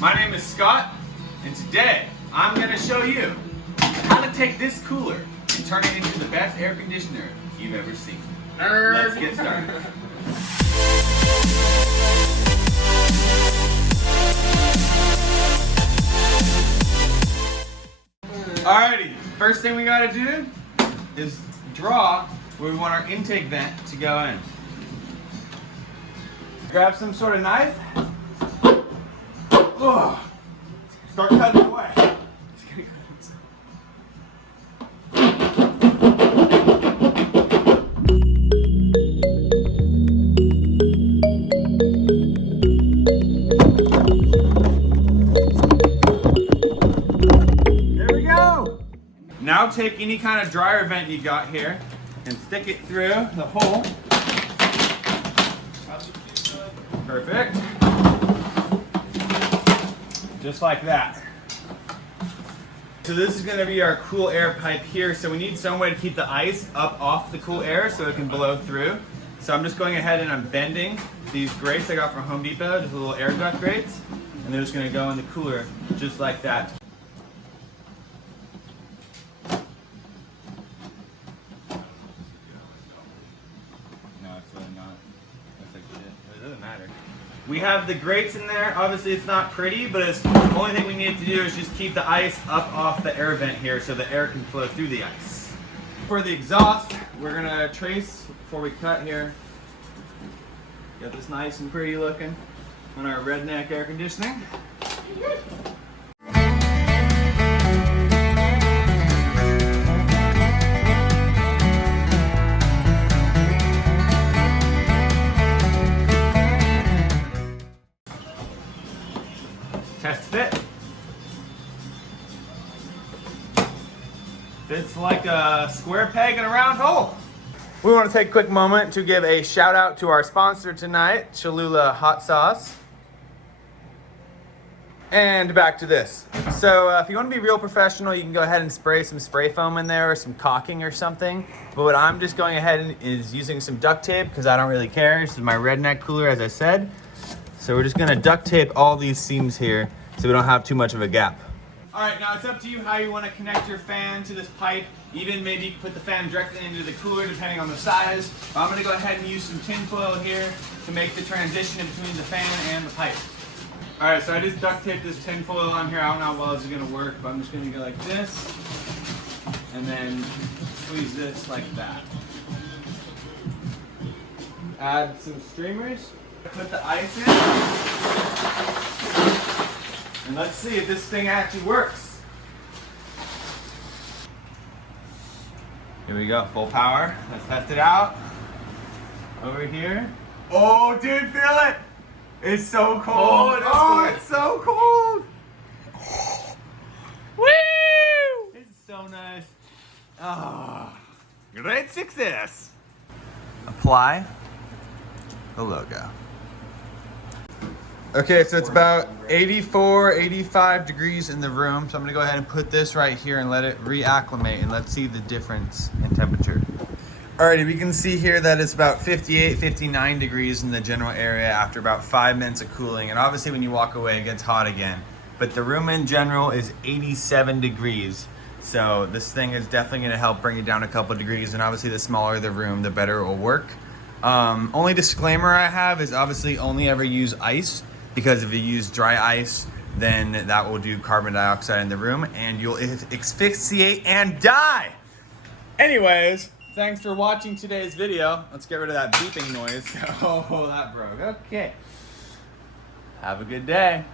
My name is Scott, and today I'm going to show you how to take this cooler and turn it into the best air conditioner you've ever seen. Let's get started. Alrighty, first thing we gotta do is draw where we want our intake vent to go in. Grab some sort of knife. Ugh. Start cutting away. Now take any kind of dryer vent you got here and stick it through the hole. Perfect. Just like that. So this is going to be our cool air pipe here. So we need some way to keep the ice up off the cool air so it can blow through. So I'm just going ahead and I'm bending these grates I got from Home Depot, just little air duct grates. And they're just going to go in the cooler just like that. We have the grates in there. Obviously it's not pretty, but it's the only thing we need to do is just keep the ice up off the air vent here so the air can flow through the ice. For the exhaust, we're gonna trace before we cut here. Got this nice and pretty looking on our redneck air conditioning. Test fit. Fits like a square peg in a round hole. We want to take a quick moment to give a shout out to our sponsor tonight, Cholula Hot Sauce. And back to this. So if you want to be real professional, you can go ahead and spray some spray foam in there or some caulking or something. But what I'm just going ahead and is using some duct tape because I don't really care. This is my redneck cooler, as I said. So we're just gonna duct tape all these seams here so we don't have too much of a gap. All right, now it's up to you how you wanna connect your fan to this pipe. Even maybe you can put the fan directly into the cooler depending on the size. But I'm gonna go ahead and use some tin foil here to make the transition between the fan and the pipe. All right, so I just duct taped this tin foil on here. I don't know how well this is gonna work, but I'm just gonna go like this and then squeeze this like that. Add some streamers. Put the ice in, and let's see if this thing actually works. Here we go, full power. Let's test it out. Over here. Oh, dude, feel it! It's so cold. Oh, it's so cold. Woo! It's so nice. Oh, great success. Apply the logo. Okay, so it's about 84, 85 degrees in the room. So I'm gonna go ahead and put this right here and let it reacclimate and let's see the difference in temperature. Alrighty, we can see here that it's about 58, 59 degrees in the general area after about 5 minutes of cooling. And obviously when you walk away, it gets hot again. But the room in general is 87 degrees. So this thing is definitely gonna help bring it down a couple degrees. And obviously the smaller the room, the better it will work. Only disclaimer I have is obviously only ever use ice. Because if you use dry ice, then that will do carbon dioxide in the room and you'll asphyxiate and die. Anyways, thanks for watching today's video. Let's get rid of that beeping noise. Oh, that broke. Okay. Have a good day.